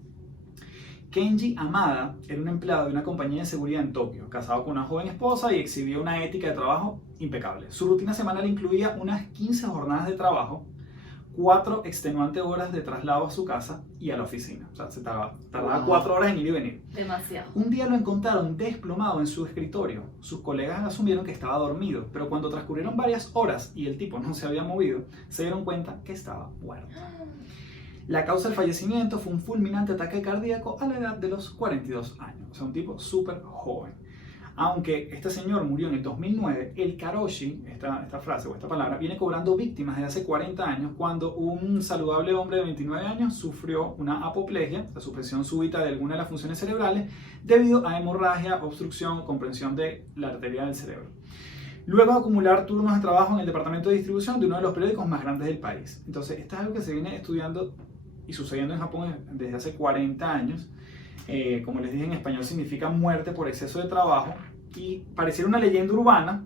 Kenji Amada era un empleado de una compañía de seguridad en Tokio, casado con una joven esposa y exhibió una ética de trabajo impecable. Su rutina semanal incluía unas 15 jornadas de trabajo, 4 extenuantes horas de traslado a su casa y a la oficina. O sea, se tardaba 4 horas en ir y venir. Demasiado. Un día lo encontraron desplomado en su escritorio. Sus colegas asumieron que estaba dormido, pero cuando transcurrieron varias horas y el tipo no se había movido, se dieron cuenta que estaba muerto. La causa del fallecimiento fue un fulminante ataque cardíaco a la edad de los 42 años, o sea, un tipo súper joven. Aunque este señor murió en el 2009, el karoshi, esta frase o esta palabra, viene cobrando víctimas desde hace 40 años cuando un saludable hombre de 29 años sufrió una apoplegia, la supresión súbita de alguna de las funciones cerebrales, debido a hemorragia, obstrucción o comprensión de la arteria del cerebro. Luego de acumular turnos de trabajo en el departamento de distribución de uno de los periódicos más grandes del país. Entonces, esto es algo que se viene estudiando y sucediendo en Japón desde hace 40 años. Como les dije, en español significa muerte por exceso de trabajo y pareciera una leyenda urbana,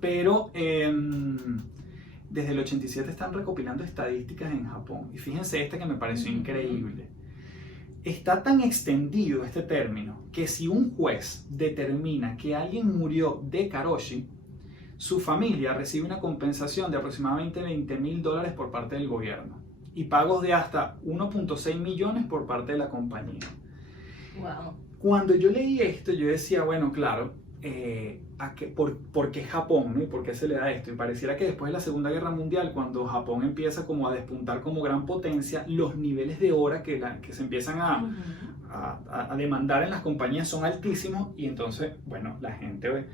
pero desde el 87 están recopilando estadísticas en Japón y fíjense esta que me pareció increíble. está tan extendido este término que si un juez determina que alguien murió de karoshi, su familia recibe una compensación de aproximadamente $20,000 por parte del gobierno y pagos de hasta 1.6 millones por parte de la compañía. Wow. Cuando yo leí esto, yo decía, bueno, claro, ¿por qué Japón? ¿No? ¿Y por qué se le da esto? Y pareciera que después de la Segunda Guerra Mundial, cuando Japón empieza como a despuntar como gran potencia, los niveles de hora que se empiezan a demandar en las compañías son altísimos y entonces, bueno, la gente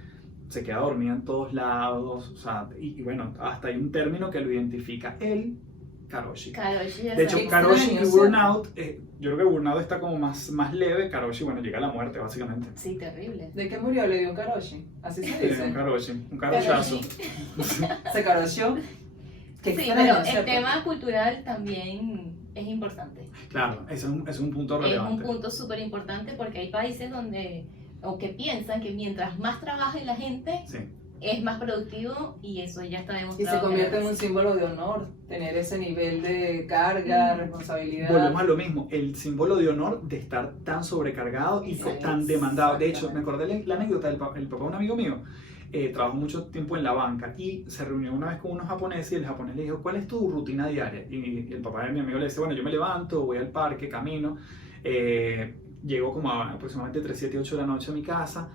se queda dormida en todos lados, o sea, y bueno, hasta hay un término que lo identifica, el karoshi. De hecho, karoshi y burnout, yo creo que burnout está como más leve, karoshi, bueno, llega a la muerte básicamente. Sí, terrible. ¿De qué murió? ¿Le dio un karoshi? Así se Le dice. dio un karoshazo. ¿Se karoshió? Sí, pero el tema cultural también es importante. Claro, es un punto relevante. Es un punto súper importante porque hay países donde, o que piensan que mientras más trabaje la gente, Sí. es más productivo y eso ya está Y demostrado. se convierte en un símbolo de honor, tener ese nivel de carga, responsabilidad. Volvemos a lo mismo, el símbolo de honor de estar tan sobrecargado y tan demandado. De hecho, me acordé la anécdota del papá de un amigo mío. Trabajó mucho tiempo en la banca y se reunió una vez con unos japoneses y el japonés le dijo, ¿cuál es tu rutina diaria? Y el papá de mi amigo le dice, bueno, yo me levanto, voy al parque, camino, llego como a aproximadamente 3, 7, 8 de la noche a mi casa.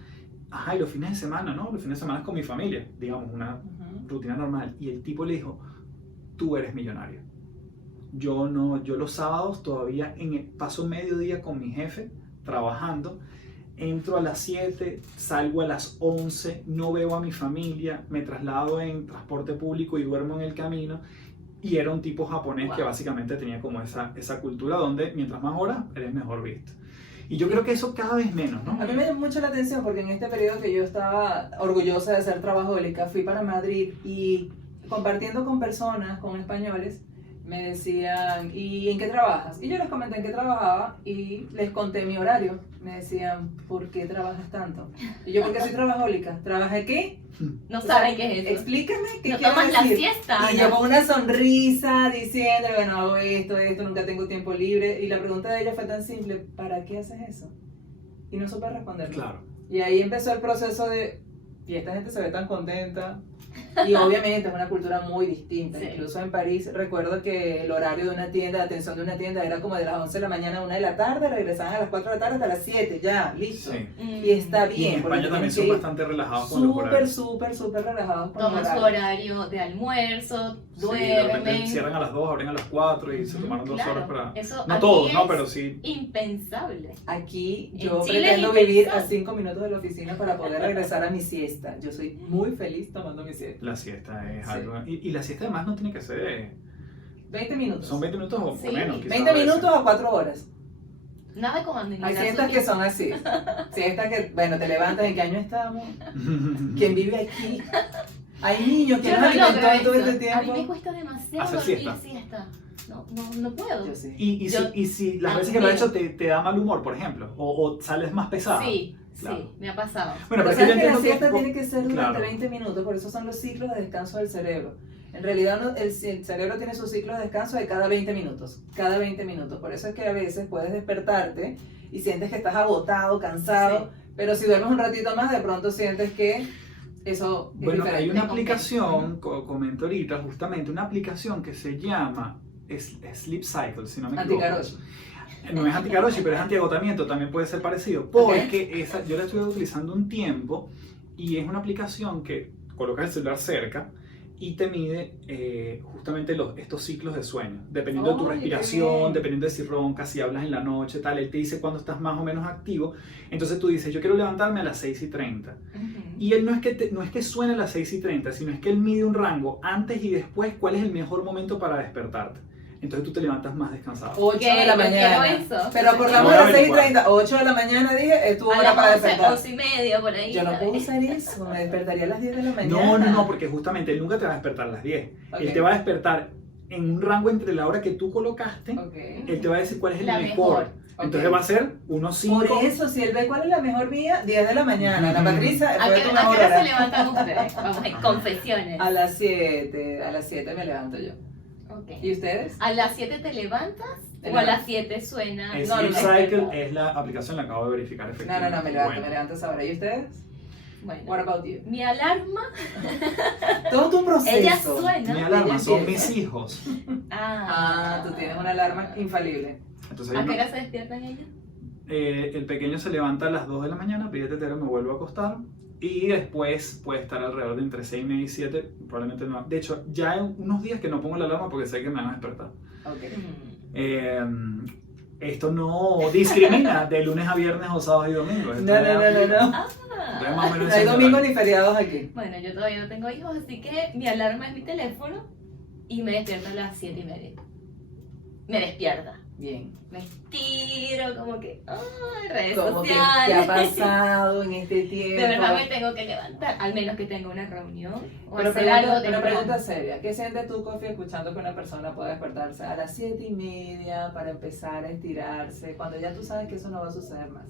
Ajá, y los fines de semana, ¿no? Los fines de semana es con mi familia, digamos, una rutina normal. Y el tipo le dijo, tú eres millonario. Yo los sábados todavía paso mediodía con mi jefe trabajando, entro a las 7, salgo a las 11, no veo a mi familia, me traslado en transporte público y duermo en el camino. Y era un tipo japonés que básicamente tenía como esa cultura donde mientras más horas eres mejor visto. Y yo creo que eso cada vez menos, ¿no? A mí me llamó mucho la atención porque en este periodo que yo estaba orgullosa de ser trabajólica, fui para Madrid y compartiendo con personas, con españoles, me decían, ¿y en qué trabajas? Y yo les comenté en qué trabajaba y les conté mi horario. Me decían, ¿por qué trabajas tanto? Y yo, porque soy trabajólica. ¿Trabajé qué? No saben qué es eso. Explícame qué no quieres tomas la decir. siesta. Y yo con una sonrisa diciendo, bueno, hago esto, nunca tengo tiempo libre. Y la pregunta de ella fue tan simple, ¿para qué haces eso? Y no supe responderlo. Claro. Y ahí empezó el proceso de, y esta gente se ve tan contenta. Y obviamente es una cultura muy distinta. Sí. Incluso en París recuerdo que el horario de una tienda, la atención de una tienda era como de las 11 de la mañana a 1 de la tarde, regresaban a las 4 de la tarde hasta las 7, ya, listo. Sí. Y está Y bien. en porque España también tienen son que ir bastante relajados con los horarios. súper relajados con Toman el su horario. horario de almuerzo, Sí, de repente duermen. cierran a las 2, abren a las 4 y se tomaron 2 Claro, horas para... eso No aquí todos, ¿no? es Pero sí. impensable. Aquí En yo Chile pretendo es vivir a impensable. 5 minutos de la oficina para poder regresar a mi siesta. Yo soy muy feliz tomando mi siesta. La siesta es Sí. algo... Y la siesta además no tiene que ser... 20 minutos. Son 20 minutos o Sí. menos. quizás 20 a veces. minutos a 4 horas. Nada de Hay comandar. siestas que son así. Siestas que, bueno, te levantas, ¿en qué año estamos? ¿Quién vive aquí? Hay niños que Yo no no alimentan logro todo eso. este A mí tiempo. me cuesta demasiado Hacer dormir siesta. siesta. No puedo. Yo sí. Y si las veces que lo has hecho te da mal humor, por ejemplo, o sales más pesado. Sí, Claro. sí, me ha pasado. Bueno, Pero pero es que yo sabes que la entiendo siesta tiene que ser durante claro. 20 minutos, por eso son los ciclos de descanso del cerebro. En realidad el cerebro tiene sus ciclos de descanso de cada 20 minutos. Cada 20 minutos. Por eso es que a veces puedes despertarte y sientes que estás agotado, cansado, pero si duermes un ratito más, de pronto sientes que eso es Bueno, diferente. hay una aplicación, comento ahorita, justamente una aplicación que se llama Sleep Cycle, si no me equivoco. Antikaroshi. No es antikaroshi, pero es antiagotamiento, también puede ser parecido, porque yo la estuve utilizando un tiempo y es una aplicación que colocas el celular cerca y te mide justamente estos ciclos de sueño, dependiendo de tu ¡Ay, qué respiración, bien! dependiendo de si roncas, si hablas en la noche, tal, él te dice cuándo estás más o menos activo, entonces tú dices, yo quiero levantarme a las 6:30, y él no es que suene a las 6:30, sino es que él mide un rango antes y después, cuál es el mejor momento para despertarte. Entonces tú te levantas más descansado. 8 ¿Qué? de la Yo mañana. quiero eso. Pero por la Voy a hora averiguar. 6:30, 8 de la mañana dije, es tu A hora para las 11, despertar. 11:30 por ahí. Yo no puedo ¿sabes? usar eso, me despertaría a las 10 de la mañana. No, porque justamente él nunca te va a despertar a las 10. Ok. Él te va a despertar en un rango entre la hora que tú colocaste, Ok. él te va a decir cuál es el La mejor. mejor. Entonces Ok. va a ser unos 5. Por eso, si él ve cuál es la mejor vía, 10 de la mañana. La Patricia, ¿A fue qué tu a mejor qué hora se hora. levantan ustedes? Vamos, confesiones. A las 7 me levanto yo. Okay. ¿Y ustedes? ¿A las 7 te levantas o a las 7 suena? Sleep Cycle es la aplicación, la acabo de verificar efectivamente. No, me levanto a esa hora. ¿Y ustedes? Bueno, What about you? mi alarma. Todo un proceso. Ella suena. Mi alarma son mis hijos. Tú tienes una alarma infalible. Entonces, ¿A qué hora se despiertan ellos? El pequeño se levanta a las 2 de la mañana, pide tetero, me vuelvo a acostar. Y después puede estar alrededor de entre 6 y 7, probablemente no. De hecho, ya hay unos días que no pongo la alarma porque sé que me van a despertar. Okay. Esto no discrimina de lunes a viernes o sábados y domingos. No. No hay domingos ni feriados aquí. Bueno, yo todavía no tengo hijos, así que mi alarma es mi teléfono y me despierta a las 7:30. Me despierta. Bien. Me estiro como que, redes Como sociales. ¿Qué ha pasado en este tiempo? De verdad me tengo que levantar, al menos que tenga una reunión o Pero hacer algo pregunta, temprano. pregunta seria, ¿qué sientes tú, Coffee, escuchando que una persona puede despertarse a las 7:30 para empezar a estirarse, cuando ya tú sabes que eso no va a suceder más?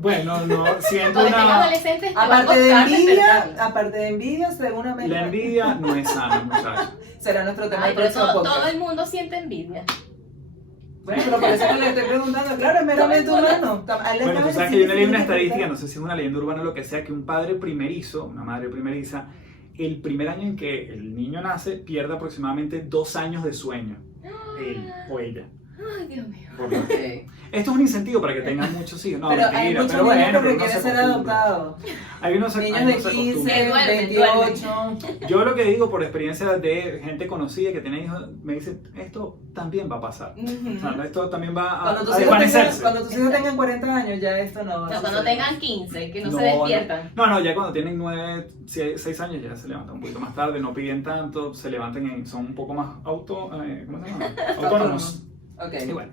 Bueno, no, siento Cuando tenga una... adolescentes, te va a Aparte de costar envidia, despertarlos. seguramente La envidia no es sana, muchachos. será nuestro tema Ay, del pero próximo podcast. todo el mundo siente envidia. Bueno, pero por eso que le estoy preguntando, claro, es meramente humano. Bueno, tú sabes que yo leí una estadística, no sé si es una leyenda urbana o lo que sea, que un padre primerizo, una madre primeriza, el primer año en que el niño nace, pierde aproximadamente 2 años de sueño, él o ella. Ay, Dios mío. Okay. Esto es un incentivo para que tengan muchos hijos. No, Pero mentira, hay muchos pero niños bueno, que pero uno quieren se ser acostumbra. adoptados. Hay unos Niños hay de unos se 15, acostumbran. 28. Yo lo que digo por experiencia de gente conocida que tiene hijos, me dicen, esto también va a pasar. O sea, esto también va a desvanecerse. Cuando tus hijos tengan 40 años, ya esto no va a No, cuando suceder. tengan 15, que no se despiertan. No, ya cuando tienen 9, 6 años ya se levantan un poquito más tarde, no piden tanto, se levantan, son un poco más ¿cómo se llama? Autónomos. Ok. Y bueno,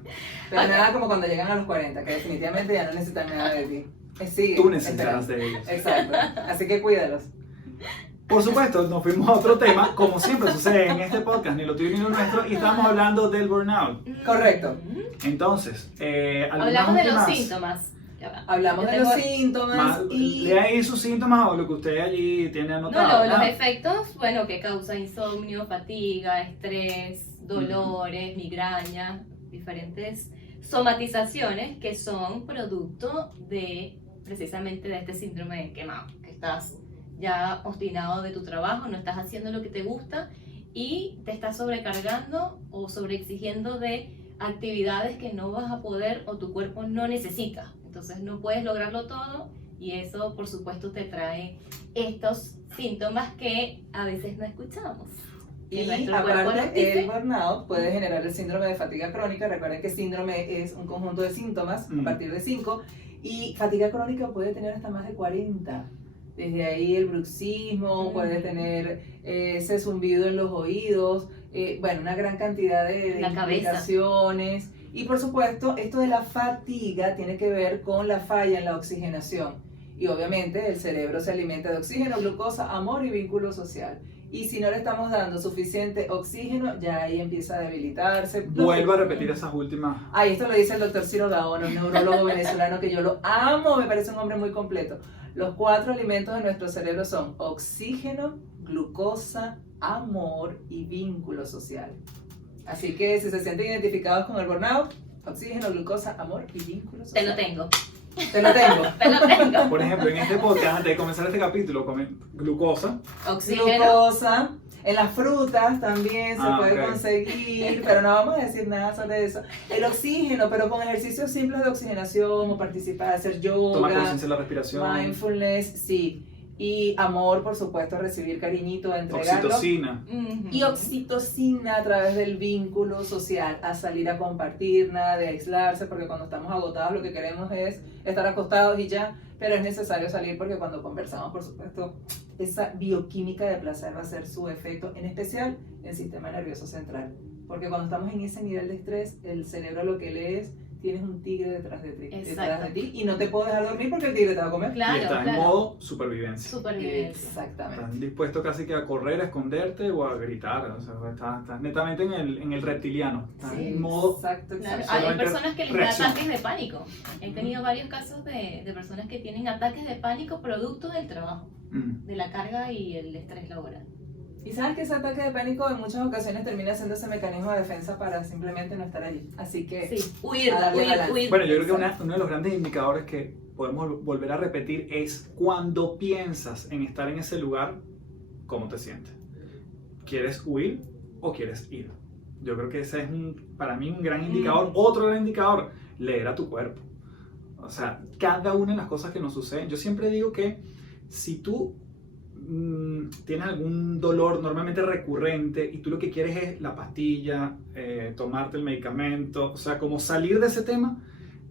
Pero nada como cuando llegan a los 40, que definitivamente ya no necesitan nada de ti. Sigue, tú necesitas de ellos. Exacto. Así que cuídalos. Por supuesto, nos fuimos a otro tema, como siempre sucede en este podcast, ni lo tuyo ni lo nuestro, y estamos hablando del burnout. Correcto. Entonces, Hablamos de los últimas- síntomas. Ya va. Hablamos Yo de tengo- los síntomas Más, y... lea ahí sus síntomas o lo que usted allí tiene anotado. No, los ¿verdad? efectos, bueno, que causa insomnio, fatiga, estrés, dolores, migraña, diferentes somatizaciones que son producto de precisamente de este síndrome de quemado, que estás ya obstinado de tu trabajo, no estás haciendo lo que te gusta y te estás sobrecargando o sobreexigiendo de actividades que no vas a poder o tu cuerpo no necesita. Entonces no puedes lograrlo todo y eso por supuesto te trae estos síntomas que a veces no escuchamos. Que Y nuestro cuerpo nos aparte, dice. el burnout puede generar el síndrome de fatiga crónica. Recuerden que síndrome es un conjunto de síntomas a partir de 5. Y fatiga crónica puede tener hasta más de 40. Desde ahí el bruxismo, puede tener ese zumbido en los oídos, bueno, una gran cantidad de La cabeza. implicaciones. Y por supuesto, esto de la fatiga tiene que ver con la falla en la oxigenación. Y obviamente el cerebro se alimenta de oxígeno, glucosa, amor y vínculo social. Y si no le estamos dando suficiente oxígeno, ya ahí empieza a debilitarse. Vuelvo a repetir esas últimas. Ay, esto lo dice el doctor Ciro Gaona, un neurólogo venezolano que yo lo amo, me parece un hombre muy completo. Los 4 alimentos de nuestro cerebro son oxígeno, glucosa, amor y vínculo social. Así que si se sienten identificados con el burnout, oxígeno, glucosa, amor y vínculo Te social. lo tengo. Te lo tengo. Te lo tengo. Por ejemplo, en este podcast, antes de comenzar este capítulo, comen glucosa. Oxígeno. Glucosa. En las frutas también se puede ok. conseguir, pero no vamos a decir nada sobre eso. El oxígeno, pero con ejercicios simples de oxigenación o participar, hacer yoga, Tomar conciencia de la respiración. mindfulness, sí. Y amor, por supuesto, recibir cariñito, entregarlo. Oxitocina. Y oxitocina a través del vínculo social, a salir a compartir, nada de aislarse, porque cuando estamos agotados lo que queremos es estar acostados y ya, pero es necesario salir porque cuando conversamos, por supuesto, esa bioquímica de placer va a hacer su efecto, en especial en el sistema nervioso central. Porque cuando estamos en ese nivel de estrés, el cerebro lo que lee es, tienes un tigre detrás de ti y no te puedo dejar dormir porque el tigre te va a comer. Claro, y está en modo supervivencia. Supervivencia. Exactamente. Estás dispuesto casi que a correr, a esconderte o a gritar. O sea, estás netamente en el reptiliano. Estás Sí, en modo. exacto, Claro, exacto. hay solamente personas que les dan reacción. ataques de pánico. He tenido varios casos de personas que tienen ataques de pánico producto del trabajo, de la carga y el estrés laboral. Y sabes que ese ataque de pánico en muchas ocasiones termina siendo ese mecanismo de defensa para simplemente no estar allí. Así que sí, huir. Bueno, yo creo que uno de los grandes indicadores que podemos volver a repetir es cuando piensas en estar en ese lugar, ¿cómo te sientes? ¿Quieres huir o quieres ir? Yo creo que ese es para mí un gran indicador. Otro gran indicador, leer a tu cuerpo. O sea, cada una de las cosas que nos suceden. Yo siempre digo que si tú tienes algún dolor normalmente recurrente y tú lo que quieres es la pastilla, tomarte el medicamento, o sea, como salir de ese tema,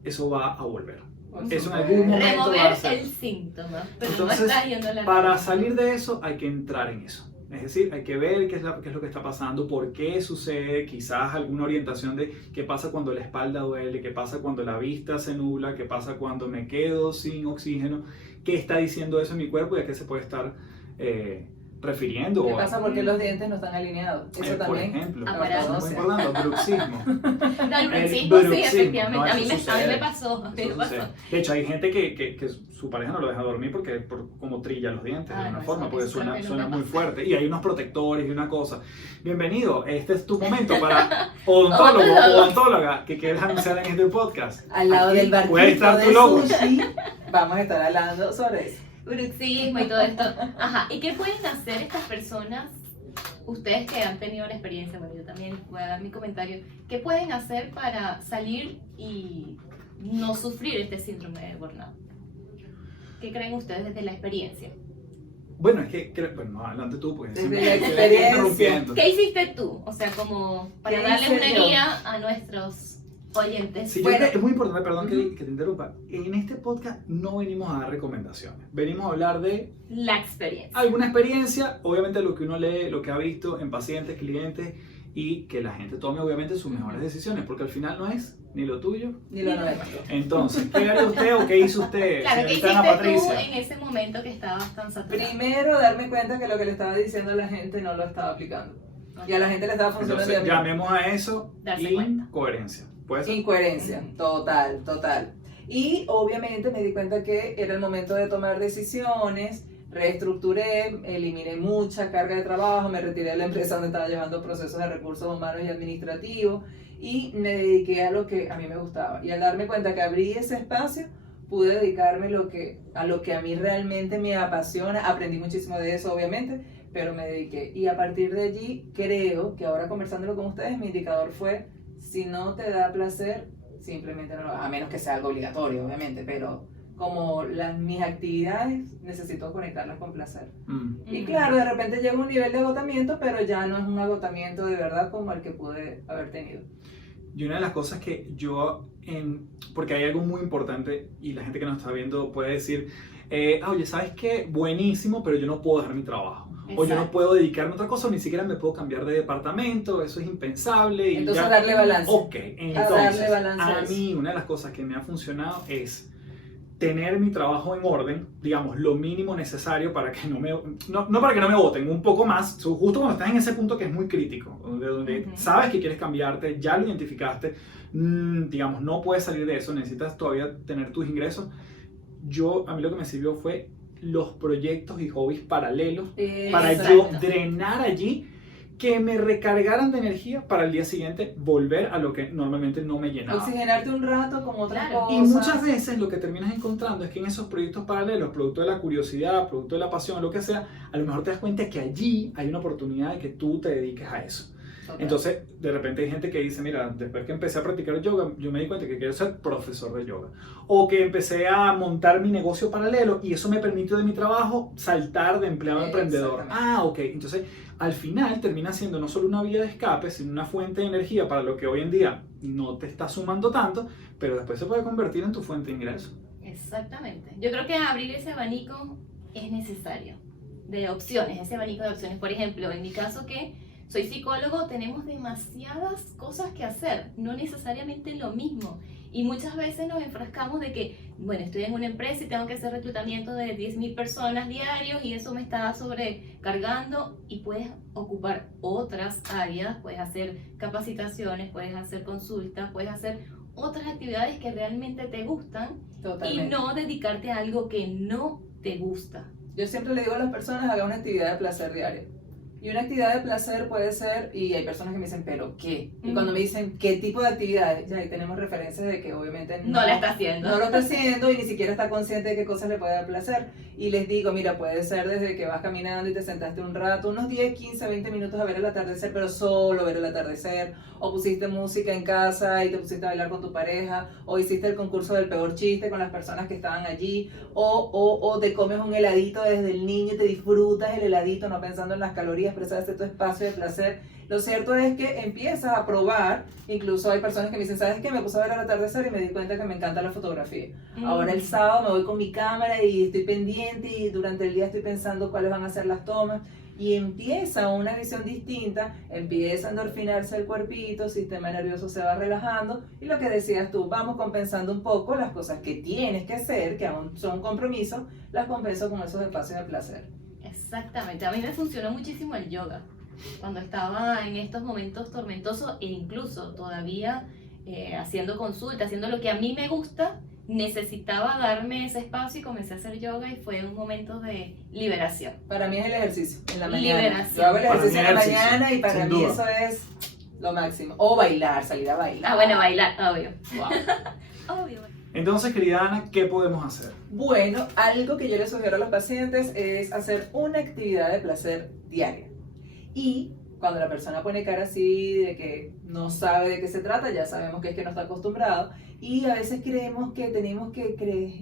eso va a volver. Eso en algún momento va a ser. Remover el síntoma, pero entonces, no estás yendo a la para raíz. salir de eso hay que entrar en eso. Es decir, hay que ver qué es lo que está pasando, por qué sucede, quizás alguna orientación de qué pasa cuando la espalda duele, qué pasa cuando la vista se nubla, qué pasa cuando me quedo sin oxígeno, qué está diciendo eso en mi cuerpo y a qué se puede estar refiriendo. ¿Qué pasa porque los dientes no están alineados? Eso por también. ejemplo, Aparado. es muy importante, bruxismo. No, el El bruxismo, sí, bruxismo, efectivamente. no, a mí eso me sucede. pasó. a mí me Eso pasó. sucede. De hecho, hay gente que su pareja no lo deja dormir porque como trilla los dientes de Ah, una no, forma, eso porque creo que no suena me muy pasa. fuerte. Y hay unos protectores y una cosa. Bienvenido, este es tu momento para odontólogo Odontólogo. o odontóloga que quieres anunciar en este podcast. Al lado Aquí del barquito puede estar tu de logo. sushi, vamos a estar hablando sobre eso. Bruxismo y todo esto. Ajá, ¿y qué pueden hacer estas personas? Ustedes que han tenido la experiencia, bueno, yo también voy a dar mi comentario. ¿Qué pueden hacer para salir y no sufrir este síndrome de burnout? ¿Qué creen ustedes desde la experiencia? Bueno, es que, bueno, adelante tú, porque Desde siempre la estoy experiencia. interrumpiendo. ¿Qué hiciste tú? O sea, como para ¿Qué darle hice una yo? guía a nuestros oyentes. Sí, yo Bueno, creo que es muy importante, perdón ujú. que te interrumpa. En este podcast no venimos a dar recomendaciones, venimos a hablar de La experiencia. alguna experiencia, obviamente lo que uno lee, lo que ha visto en pacientes, clientes y que la gente tome obviamente sus mejores decisiones, porque al final no es ni lo tuyo. Ni lo nuevo. Entonces, ¿qué haría usted o qué hizo usted, Claro, ¿qué señorita Ana hiciste tú Patricia? en ese momento que estabas tan saturado? Primero, darme cuenta que lo que le estaba diciendo a la gente no lo estaba aplicando. Y a la gente le estaba funcionando. Entonces, de llamemos a eso Darse cuenta. incoherencia. ¿Puede ser? Incoherencia, total. Y obviamente me di cuenta que era el momento de tomar decisiones, reestructuré, eliminé mucha carga de trabajo, me retiré de la empresa donde estaba llevando procesos de recursos humanos y administrativos y me dediqué a lo que a mí me gustaba. Y al darme cuenta que abrí ese espacio, pude dedicarme a lo que a mí realmente me apasiona. Aprendí muchísimo de eso, obviamente, pero me dediqué. Y a partir de allí, creo que ahora conversándolo con ustedes, mi indicador fue: si no te da placer, simplemente no lo hagas, a menos que sea algo obligatorio, obviamente, pero como mis actividades, necesito conectarlas con placer. Y claro, de repente llega un nivel de agotamiento, pero ya no es un agotamiento de verdad como el que pude haber tenido. Y una de las cosas que yo, porque hay algo muy importante y la gente que nos está viendo puede decir, oye, ¿sabes qué? Buenísimo, pero yo no puedo dejar mi trabajo. O yo no Exacto. puedo dedicarme a otra cosa, o ni siquiera me puedo cambiar de departamento, eso es impensable. Y Entonces ya. darle balance. Ok, entonces, darle balance a a eso. mí una de las cosas que me ha funcionado es tener mi trabajo en orden, digamos, lo mínimo necesario para que no para que no me voten, un poco más, justo cuando estás en ese punto que es muy crítico, donde Ujú. sabes que quieres cambiarte, ya lo identificaste, digamos, no puedes salir de eso, necesitas todavía tener tus ingresos. A mí lo que me sirvió fue los proyectos y hobbies paralelos para yo Exacto. drenar allí, que me recargaran de energía para el día siguiente volver a lo que normalmente no me llenaba. Oxigenarte un rato con otras Claro. cosas. Y muchas veces lo que terminas encontrando es que en esos proyectos paralelos, producto de la curiosidad, producto de la pasión, lo que sea, a lo mejor te das cuenta que allí hay una oportunidad de que tú te dediques a eso. Total. Entonces, de repente hay gente que dice, mira, después que empecé a practicar yoga, yo me di cuenta que quiero ser profesor de yoga. O que empecé a montar mi negocio paralelo y eso me permitió de mi trabajo saltar de empleado a emprendedor. Exactamente. Ok. Entonces, al final termina siendo no solo una vía de escape, sino una fuente de energía para lo que hoy en día no te está sumando tanto, pero después se puede convertir en tu fuente de ingreso. Exactamente. Yo creo que abrir ese abanico es necesario, de opciones, ese abanico de opciones. Por ejemplo, en mi caso que soy psicólogo, tenemos demasiadas cosas que hacer, no necesariamente lo mismo. Y muchas veces nos enfrascamos de que, bueno, estoy en una empresa y tengo que hacer reclutamiento de 10.000 personas diarios y eso me está sobrecargando, y puedes ocupar otras áreas, puedes hacer capacitaciones, puedes hacer consultas, puedes hacer otras actividades que realmente te gustan y Totalmente. no dedicarte a algo que no te gusta. Yo siempre le digo a las personas, hagan una actividad de placer diaria. Y una actividad de placer puede ser, y hay personas que me dicen, ¿pero qué? Y cuando me dicen, ¿qué tipo de actividades? Ya ahí tenemos referencias de que obviamente no la está haciendo. No lo está haciendo y ni siquiera está consciente de qué cosas le puede dar placer. Y les digo, mira, puede ser desde que vas caminando y te sentaste un rato, unos 10, 15, 20 minutos a ver el atardecer, pero solo ver el atardecer. O pusiste música en casa y te pusiste a bailar con tu pareja. O hiciste el concurso del peor chiste con las personas que estaban allí. O te comes un heladito desde el niño y te disfrutas el heladito, no pensando en las calorías, pero ese es tu espacio de placer. Lo cierto es que empiezas a probar, incluso hay personas que me dicen, ¿sabes qué? Me puse a ver el atardecer y me di cuenta que me encanta la fotografía. Ahora el sábado me voy con mi cámara y estoy pendiente y durante el día estoy pensando cuáles van a ser las tomas. Y empieza una visión distinta, empieza a endorfinarse el cuerpito, el sistema nervioso se va relajando y lo que decías tú, vamos compensando un poco las cosas que tienes que hacer, que aún son compromisos, las compenso con esos espacios de placer. Exactamente, a mí me funcionó muchísimo el yoga cuando estaba en estos momentos tormentosos e incluso todavía haciendo consulta, haciendo lo que a mí me gusta, necesitaba darme ese espacio y comencé a hacer yoga y fue un momento de liberación. Para mí es el ejercicio en la mañana. Liberación. Yo hago el ejercicio en la mañana y para mí eso es lo máximo. O bailar, salir a bailar. Ah, bueno, bailar, obvio. Wow. Obvio. Entonces, querida Ana, ¿qué podemos hacer? Bueno, algo que yo les sugiero a los pacientes es hacer una actividad de placer diaria. Y cuando la persona pone cara así de que no sabe de qué se trata, ya sabemos que es que no está acostumbrado. Y a veces creemos que tenemos que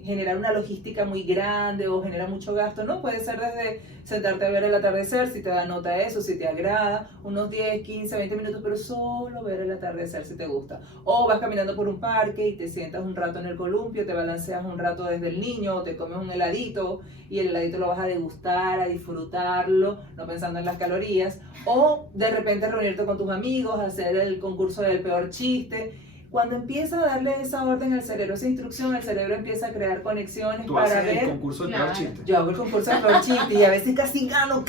generar una logística muy grande o generar mucho gasto. No, puede ser desde sentarte a ver el atardecer, si te da nota eso, si te agrada, unos 10, 15, 20 minutos, pero solo ver el atardecer si te gusta. O vas caminando por un parque y te sientas un rato en el columpio, te balanceas un rato desde el niño, o te comes un heladito y el heladito lo vas a degustar, a disfrutarlo, no pensando en las calorías. O de repente reunirte con tus amigos, hacer el concurso del peor chiste. Cuando empieza a darle esa orden al cerebro, esa instrucción, el cerebro empieza a crear conexiones ¿Tú para haces ver. el concurso del peor chiste? Yo hago el concurso del peor chiste y a veces casi gano,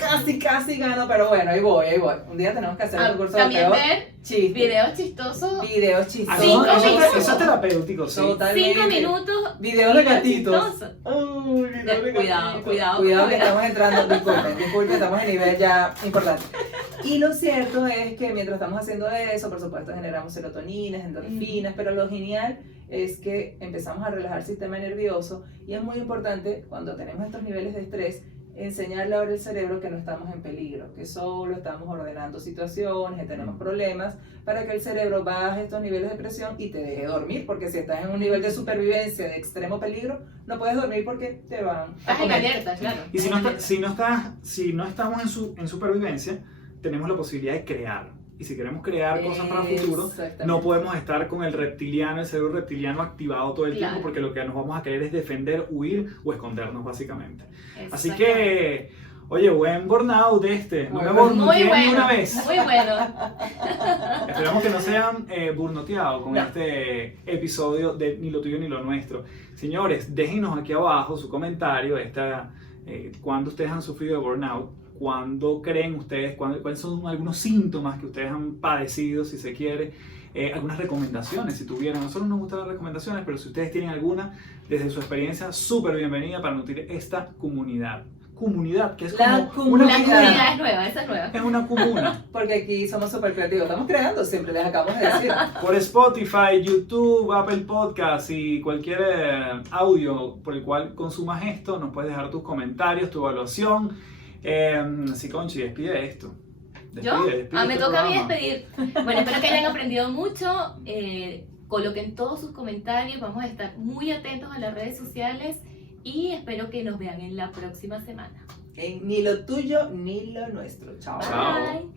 pero bueno, ahí voy. Un día tenemos que hacer el concurso del peor chiste. Videos chistosos. Videos chistosos. 5 minutos. Eso es terapéutico, sí. Totalmente. 5 minutos. Videos de gatitos. Uy, videos de gatitos. Cuidado que estamos entrando, disculpen, estamos en nivel ya importante. Y lo cierto es que mientras estamos haciendo eso, por supuesto generamos serotoninas, endorfinas, pero lo genial es que empezamos a relajar el sistema nervioso y es muy importante cuando tenemos estos niveles de estrés enseñarle ahora al cerebro que no estamos en peligro, que solo estamos ordenando situaciones, que tenemos problemas, para que el cerebro baje estos niveles de presión y te deje dormir, porque si estás en un nivel de supervivencia de extremo peligro, no puedes dormir porque te van a Estás en alerta, claro. Y si no estamos en supervivencia, tenemos la posibilidad de crear. Y si queremos crear cosas para el futuro, no podemos estar con el cerebro reptiliano activado todo el tiempo, porque lo que nos vamos a querer es defender, huir o escondernos básicamente. Así que, oye, buen burnout no me burnoteé ni una vez. Muy bueno. Esperamos que no se hayan burnoteado con este episodio de Ni lo tuyo ni lo nuestro. Señores, déjenos aquí abajo su comentario, cuando ustedes han sufrido de burnout. ¿Cuándo creen ustedes? ¿Cuáles son algunos síntomas que ustedes han padecido, si se quiere? Algunas recomendaciones, si tuvieran. A nosotros nos gustan las recomendaciones, pero si ustedes tienen alguna, desde su experiencia, súper bienvenida para nutrir esta comunidad. Comunidad, que es como una comunidad. Es nueva, esa es nueva. Es una comuna. Porque aquí somos súper creativos, estamos creando, siempre les acabamos de decir. Por Spotify, YouTube, Apple Podcasts y cualquier audio por el cual consumas esto, nos puedes dejar tus comentarios, tu evaluación. Sí, Conchi, despide esto. ¿Yo? Me toca a mí despedir. Bueno, espero que hayan aprendido mucho. Coloquen todos sus comentarios. Vamos a estar muy atentos a las redes sociales y espero que nos vean en la próxima semana. Ni lo tuyo ni lo nuestro. Chao. Bye.